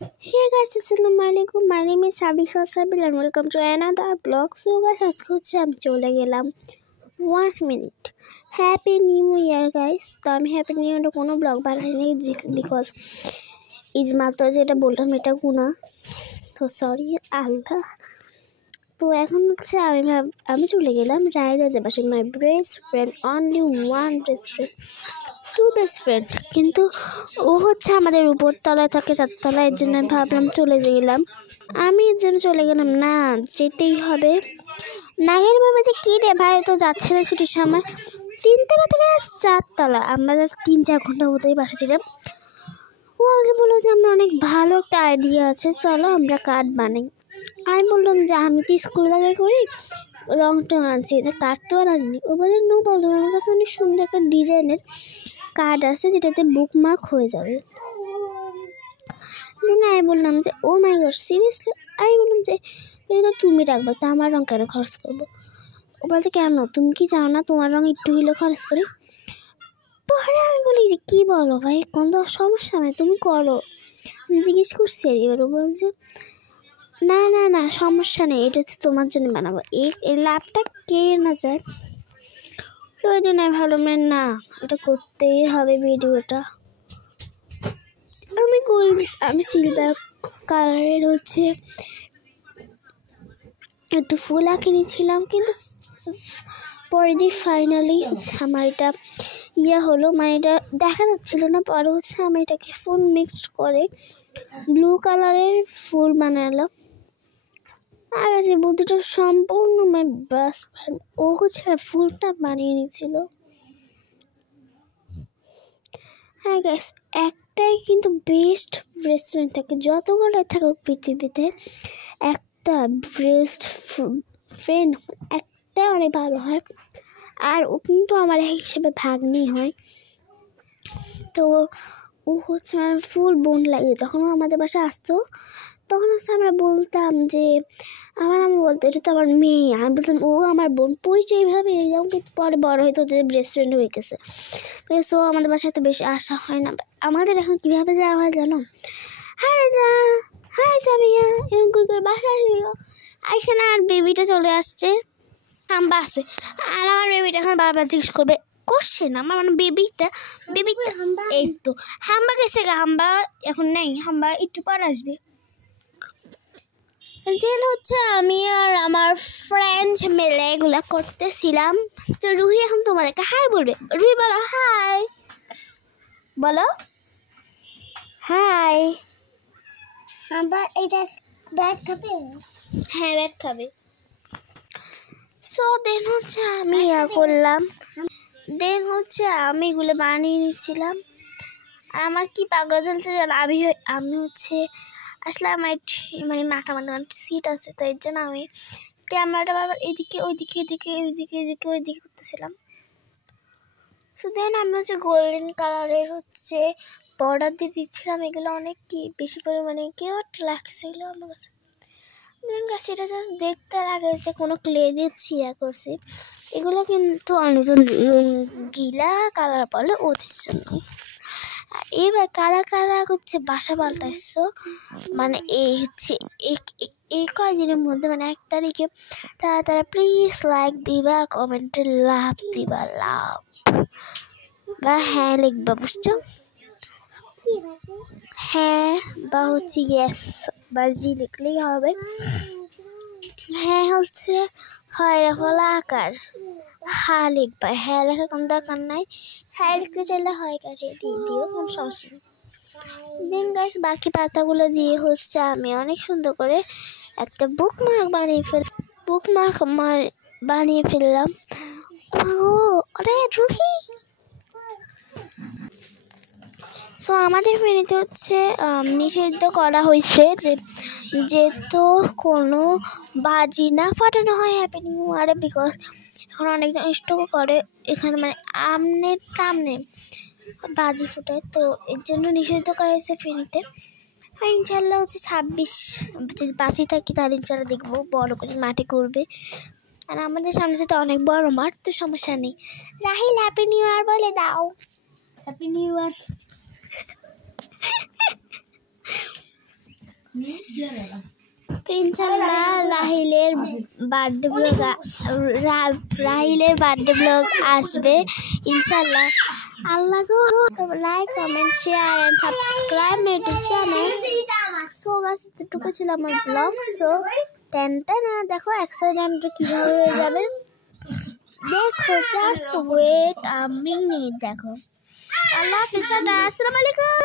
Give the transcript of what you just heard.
Hey guys, Assalamualaikum. My name is Sabi Sasabil and welcome to another blog. So guys, আজকে হচ্ছে আমি চলে গেলাম 1 মিনিট হ্যাপি নিউ ইয়ার guys. তো আমি হ্যাপি নিউ ইয়ার কোনো ব্লগ বানাইনি বিকজ ইজ মাত্র যেটা বললাম এটা গুণা, তো সরি আল্লাহ। তো এখন হচ্ছে আমি চলে গেলাম রায়দাদের বাসায়। My best friend, only one best friend, two best friend, কিন্তু ও হচ্ছে আমাদের উপর তলায় থাকে, চারতলায়। এর জন্য আমি ভাবলাম চলে গেলাম। আমি এর জন্য চলে গেলাম, না যেতেই হবে। নাগের বাবা যে কী রে ভাই, তো যাচ্ছে না ছুটির সময়, 3তলা থেকে 4তলা, আমরা জাস্ট 3-4 ঘন্টা হতেই বাসা ছিলাম। ও আমাকে বললো যে আমরা অনেক ভালো একটা আইডিয়া আছে, চলো আমরা কার্ড বানাই। আমি বললাম যে আমি তো স্কুল ব্যাগে করি, রং টং আনছি, কার্ড তো আর আনিনি। ও বলে নো প্রবলেম, আমার কাছে অনেক সুন্দর একটা ডিজাইনের কার্ড আছে যেটাতে বুকমার্ক হয়ে যাবে। দেন আমি বললাম যে ও মাই গড সিরিয়াসলি? আমি বললাম যে এটা তো তুমি রাখবে, তা আমার রং কেন খরচ করবো? ও বলছে কেন, তুমি কি চাও না তোমার রং একটু হইলে খরচ করি? পরে আমি বলি যে কী বলো ভাই, কোনো সমস্যা নেই, তুমি করো। আমি জিজ্ঞেস করছি, এবার ও বলছে না না না সমস্যা নেই, এটা হচ্ছে তোমার জন্য বানাবো, এই ল্যাপটা কে না যায়। ওই জন্য আমি ভাবলাম না এটা করতেই হবে ভিডিওটা। আমি সিলভার কালারের হচ্ছে একটু ফুল আঁকে নিয়েছিলাম, কিন্তু পরে যে ফাইনালি হচ্ছে আমার এটা হলো, মানে এটা দেখা যাচ্ছিল না। পরে হচ্ছে আমি এটাকে ফুল মিক্সড করে ব্লু কালারের ফুল বানালাম। আর আছে বুদ্ধিটা সম্পূর্ণ আমার বেস্ট ফ্রেন্ড, ও হচ্ছে ফুলটা বানিয়ে নিয়েছিল। হ্যাঁ গ্যাস, একটাই কিন্তু বেস্ট রেস্টুরেন্ট থাকে, যতগুলো থাকুক পৃথিবীতে, একটা বেস্ট ফ্রেন্ড একটা অনেক ভালো হয়। আর ও কিন্তু আমার হিসেবে ভাগ্নি হয়। তো ও হচ্ছে আমার ফুল বোন লাগে। যখন ও আমাদের বাসায় আসতো তখন হচ্ছে আমরা বলতাম যে আমার আম্মু বলতো এটা তো আমার মেয়ে, আমি বলতাম ও আমার বোন, পরিচয় এইভাবে। যেমন কিন্তু পরে বড় হয়তো যে রেস্টুরেন্ট হয়ে গেছে, সো আমাদের বাসায় তো বেশি আসা হয় না। আমাদের এখন কীভাবে যাওয়া হয় জানো? হাই সামিয়া, এরকম করে বাসায় এখানে আর বেবিটা চলে আসছে, হাম্বা আছে, আর আমার বেবিটা এখন বারবার জিজ্ঞেস করছে না আমার মানে বেবিটা এই তো হাম্বা গেছে গা, হাম্বা এখন নেই, হাম্বা একটু পর আসবে। যেন হচ্ছে আমি আর আমার ফ্রেন্ড মিলে এগুলা করতেছিলাম। তো রুহি এখন তোমাদেরকে হাই বলবে। রুহি বলো হাই, বলো হাই। হাম্বা এটা ব্যাট খাবে? হ্যাঁ ব্যাট খাবে। সো দেন হচ্ছে আমি করলাম, দেন হচ্ছে আমি এগুলো বানিয়ে নিচ্ছিলাম। আর আমার কি পাগলা চলছে, আমি হচ্ছে আসলে আমার মানে মাথা সিট আছে, তো এর জন্য আমি ক্যামেরাটা বারবার এদিকে ওইদিকে ওইদিকে করতেছিলাম। সো দেন আমি হচ্ছে গোল্ডেন কালারের হচ্ছে বর্ডার দিয়ে দিচ্ছিলাম। এগুলো অনেক কি বেশি পরিমাণে কিউট লাগছিল আমার কাছে। সেটা জাস্ট দেখতে লাগে যে কোনো ক্লে দিয়ে ছিয়া করছি। এগুলো কিন্তু অনেকজন গিলা কালার বলে ওদের জন্য। আর এবার কারা কারা হচ্ছে বাসা পাল্টাইছো, মানে এই হচ্ছে এই কয়েকদিনের মধ্যে, মানে 1 তারিখে, তারা প্লিজ লাইক দিবা, কমেন্টে লাভ দিবা, লাভ বা হ্যাঁ লিখবা, বুঝছো? হ্যাঁ বা হচ্ছে ইয়েস বা জি লিখলেই হবে। হ্যাঁ হচ্ছে হয় ফলা আকার, হ্যাঁ লিখবা, হ্যাঁ লেখা কোনো দরকার নাই, হ্যাঁ লিখতে চাইলে হয় কাটিয়ে দিয়ে দিও, কোনো সমস্যা নেই। দেন গাইস বাকি পাতাগুলো দিয়ে হচ্ছে আমি অনেক সুন্দর করে একটা বুকমার্ক বানিয়ে ফেললাম। ও আরে রুহি। সো আমাদের ফ্যামিলিতে হচ্ছে নিষিদ্ধ করা হয়েছে যে তো কোনো বাজি না ফাটানো হয় হ্যাপি নিউ ইয়ারে, বিকজ এখন অনেকজন স্টক করে এখানে, মানে আমনের টামনে বাজি ফুটায়, তো এর জন্য নিষিদ্ধ করা হয়েছে ফেনীতে। আর ইনশাল্লাহ হচ্ছে 26 যদি বাঁচি থাকি তাহলে ইনশাল্লাহ দেখবো বড় করে মাঠে করবে। আর আমাদের সামনে যেতে অনেক বড় মাঠ, তো সমস্যা নেই। রাহিল হ্যাপি নিউ ইয়ার বলে দাও। Happy new year. ইনশাআল্লাহ রাহিলের বার্থডে ব্লগ আসবে ইনশাআল্লাহ। আল্লাহ গো, like comment share and subscribe my YouTube channel. So guys, এতটুকু ছিল আমার ব্লগ। সো টেনটা দেখো অ্যাক্সিডেন্ট কিভাবে হয়ে যাবে, দেখো, জাস্ট ওয়েট আ মিনিট। দেখো, আল্লাহ হাফেজ, আসসালামু আলাইকুম।